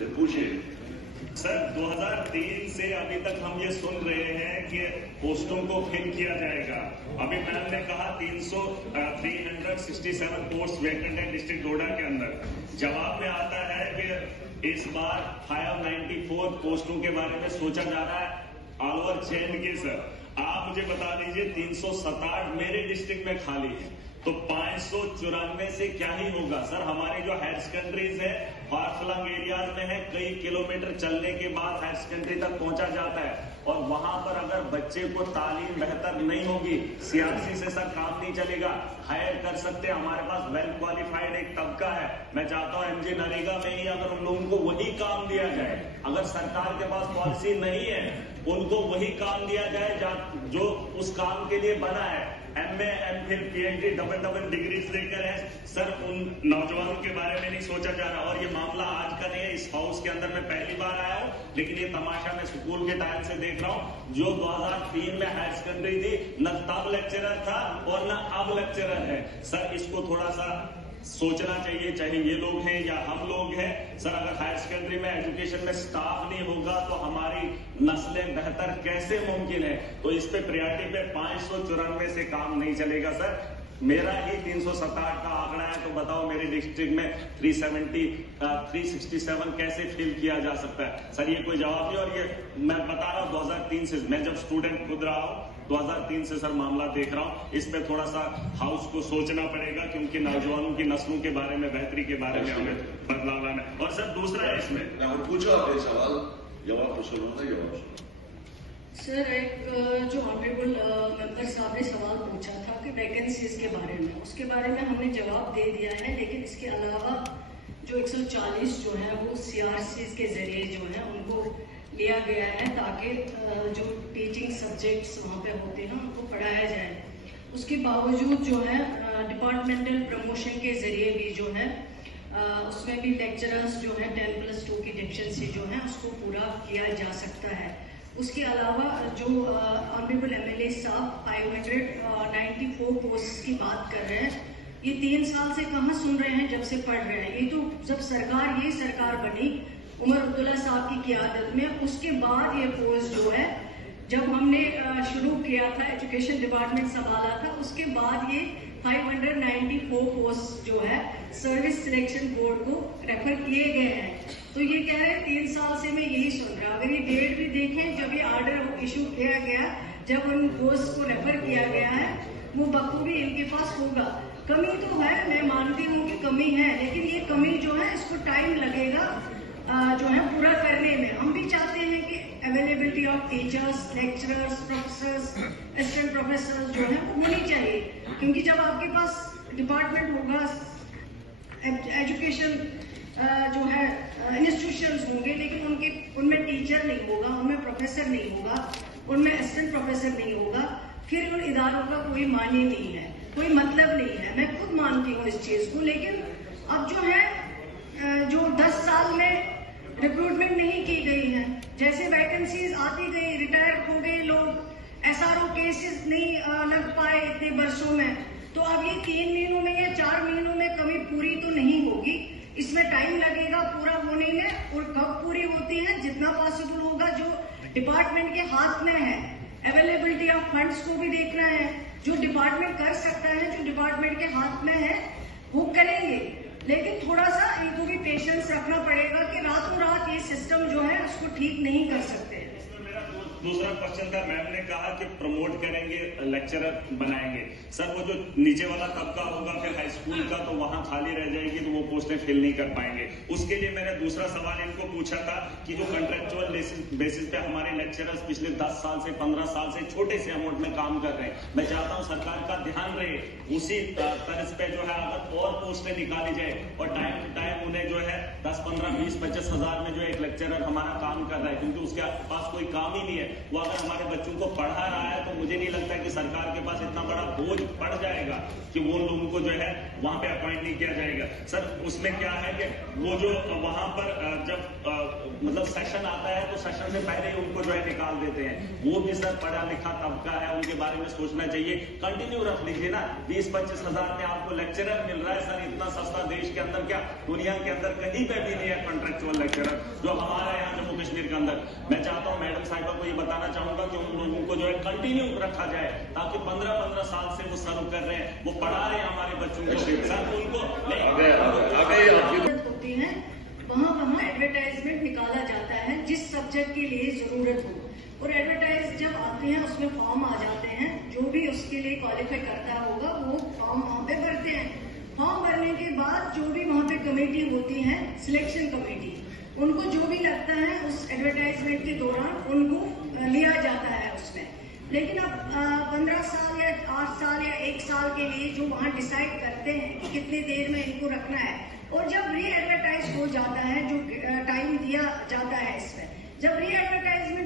पूछिए सर। 2003 से अभी तक हम ये सुन रहे हैं कि पोस्टों को फिल किया जाएगा। अभी मैम ने कहा 367 पोस्ट वैकेंट है डिस्ट्रिक्ट डोडा के अंदर। जवाब में आता है कि इस बार 594 पोस्टों के बारे में सोचा जा रहा है ऑल ओवर चेंज के। सर आप मुझे बता दीजिए 367 मेरे डिस्ट्रिक्ट में खाली है तो 594 से क्या ही होगा। सर हमारे जो हायर सेकेंडरीज है फार फ्लंग एरियाज में है, कई किलोमीटर चलने के बाद हायर सेकेंडरी तक पहुंचा जाता है और वहां पर अगर बच्चे को तालीम बेहतर नहीं होगी, सीआरसी से सर काम नहीं चलेगा। हायर कर सकते हैं, हमारे पास वेल क्वालिफाइड एक तबका है। मैं चाहता हूं एमजी नरेगा में ही अगर उन लोगों को वही काम दिया जाए, अगर सरकार के पास पॉलिसी नहीं है उनको वही काम दिया जाए जो उस काम के लिए बना है। MA, MPhil, PhD, double degrees लेकर है सर, उन नौजवानों के बारे में नहीं सोचा जा रहा। और ये मामला आज का नहीं है, इस हाउस के अंदर मैं पहली बार आया हूँ, लेकिन ये तमाशा मैं स्कूल के टाइम से देख रहा हूँ। जो 2003 में हायर सेकेंडरी थी, न तब लेक्चरर था और न अब लेक्चरर है। सर इसको थोड़ा सा सोचना चाहिए, चाहे ये लोग हैं या हम लोग हैं। सर अगर हायर सेकेंडरी में एजुकेशन में स्टाफ नहीं होगा तो हमारी नस्लें बेहतर कैसे मुमकिन है। तो इस पे प्रायोरिटी पे 594 से काम नहीं चलेगा। सर मेरा ही 367 का आंकड़ा है तो बताओ मेरे डिस्ट्रिक्ट में 367 कैसे फिल किया जा सकता है। सर ये कोई जवाब नहीं। और ये मैं बता रहा हूँ 2003 से, मैं जब स्टूडेंट खुद रहा हूँ 2003 से सर मामला देख रहा हूँ। इस पे थोड़ा सा हाउस को सोचना पड़ेगा क्योंकि नौजवानों की नस्लों के बारे में, बेहतरी के बारे में हमें बदलाव लाना है। और सर दूसरा है इसमें पूछो आप ये सवाल, जवाब तो सुनो ना, जवाब सर एक जो ऑनरेबल मेंबर साहब ने सवाल पूछा था कि वैकेंसीज के बारे में, उसके बारे में हमने जवाब दे दिया है। लेकिन इसके अलावा जो 140 जो है वो सीआरसी के जरिए जो है उनको लिया गया है ताकि जो टीचिंग सब्जेक्ट्स वहाँ पे होते हैं उनको पढ़ाया जाए। उसके बावजूद जो है डिपार्टमेंटल प्रमोशन के जरिए भी जो है उसमें भी लेक्चरर्स जो है 10+2 की डिफिशिएंसी जो है उसको पूरा किया जा सकता है। उसके अलावा जो ऑनरेबल एमएलए साहब 594 पोस्ट की बात कर रहे हैं, ये 3 साल से कहाँ सुन रहे हैं जब से पढ़ रहे हैं। ये तो जब ये सरकार बनी उमर अब्दुल्ला साहब की क़ियादत में, उसके बाद ये पोस्ट जो है जब हमने शुरू किया था, एजुकेशन डिपार्टमेंट संभाला था, उसके बाद ये 594 पोस्ट जो है सर्विस सिलेक्शन बोर्ड को रेफर किए गए हैं। तो ये कह रहे हैं 3 साल से मैं यही सुन रहा। अगर ये डेट भी देखें जब ये ऑर्डर इशू किया गया, जब उन पोस्ट को रेफर किया गया है, वो बखूबी इनके पास होगा। कमी तो है, मैं मानती हूँ कि कमी है, लेकिन ये कमी जो है इसको टाइम लगेगा जो है पूरा करने में। हम भी चाहते हैं कि availability of teachers, lecturers, professors, assistant professors जो है वो होनी चाहिए, क्योंकि जब आपके पास डिपार्टमेंट होगा, एजुकेशन जो है इंस्टीट्यूशंस होंगे, लेकिन उनमें टीचर नहीं होगा, उनमें प्रोफेसर नहीं होगा, उनमें असिस्टेंट प्रोफेसर नहीं होगा, फिर उन इदारों का कोई मानी नहीं है, कोई मतलब नहीं है। मैं खुद मानती हूँ इस चीज को। लेकिन अब जो है जो 10 साल में रिक्रूटमेंट नहीं की गई है, जैसे वैकेंसीज आती गई, रिटायर हो गए लोग, एसआरओ केसेस नहीं लग पाए इतने वर्षों में, तो अब ये 3 महीनों में या 4 महीनों में कमी पूरी तो नहीं होगी, इसमें टाइम लगेगा पूरा होने में। और कब पूरी होती है, जितना पॉसिबल होगा, जो डिपार्टमेंट के हाथ में है। अवेलेबिलिटी ऑफ फंड्स को भी देखना है, जो डिपार्टमेंट कर सकता है, जो डिपार्टमेंट के हाथ में है वो करेंगे। लेकिन थोड़ा सा इनको भी पेशेंस रखना पड़ेगा कि रातों रात ये सिस्टम जो है उसको ठीक नहीं कर सकते। दूसरा क्वेश्चन था, मैम ने कहा कि प्रमोट करेंगे, लेक्चरर बनाएंगे। सर वो जो नीचे वाला तबका होगा फिर हाई स्कूल का, तो वहां खाली रह जाएगी तो वो पोस्टें फिल नहीं कर पाएंगे। उसके लिए मैंने दूसरा सवाल इनको पूछा था कि जो कंट्रेक्चुअल बेसिस पे हमारे लेक्चरर्स पिछले 10 साल से 15 साल से छोटे से अमाउंट में काम कर रहे हैं, मैं चाहता हूँ सरकार का ध्यान रहे उसी तर्ज पे जो है अगर और पोस्टें निकाली जाए और टाइम टू टाइम उन्हें जो है 10, 15, 20, 25 हजार में जो एक लेक्चरर हमारा काम कर रहा है, क्योंकि उसके पास कोई काम ही नहीं है, वो अगर हमारे बच्चों को पढ़ा रहा है तो मुझे नहीं लगता कि सरकार के पास इतना बड़ा बोझ पड़ जाएगा कि वो लोगों को जो है वहां पे अपॉइंट नहीं किया जाएगा। सर उसमें क्या है कि वो जो वहां पर जब मतलब सेशन आता है तो सेशन से पहले ही उनको जो है निकाल देते हैं। वो भी सर पढ़ा लिखा तबका है, उनके बारे में सोचना चाहिए। कंटिन्यू रख लीजिए ना, 20-25 हजार में आपको लेक्चरर मिल रहा है सर, इतना सस्ता देश के अंदर क्या दुनिया के अंदर कहीं पे भी नहीं है कॉन्ट्रेक्चुअल लेक्चरर जो हमारा यहाँ जम्मू कश्मीर के अंदर। मैं चाहता हूँ मैडम साहिबा को ये बताना चाहूंगा कि उन लोगों को जो है कंटिन्यू रखा जाए, ताकि 15-15 साल से वो सर्व कर रहे हैं, वो पढ़ा रहे हैं हमारे बच्चों को सर, उनको होती है वहाँ एडवर्टाइजमेंट निकाला जाता है जिस सब्जेक्ट के लिए जरूरत हो, और एडवर्टाइज जब आते हैं उसमें फॉर्म आ जाते हैं, जो भी उसके लिए क्वालिफाई करता होगा वो फॉर्म वहाँ पे भरते हैं। फॉर्म भरने के बाद जो भी वहाँ पे कमेटी होती है, सिलेक्शन कमेटी, उनको जो भी लगता है उस एडवर्टाइजमेंट के दौरान उनको लिया जाता है उसमें। लेकिन अब 15 साल या 8 साल या 1 साल के लिए जो वहाँ डिसाइड करते हैं कि कितनी देर में इनको रखना है, और जब री एडवर्टाइज हो जाता है, जो टाइम दिया जाता है इसमें, जब री एडवर्टाइजमेंट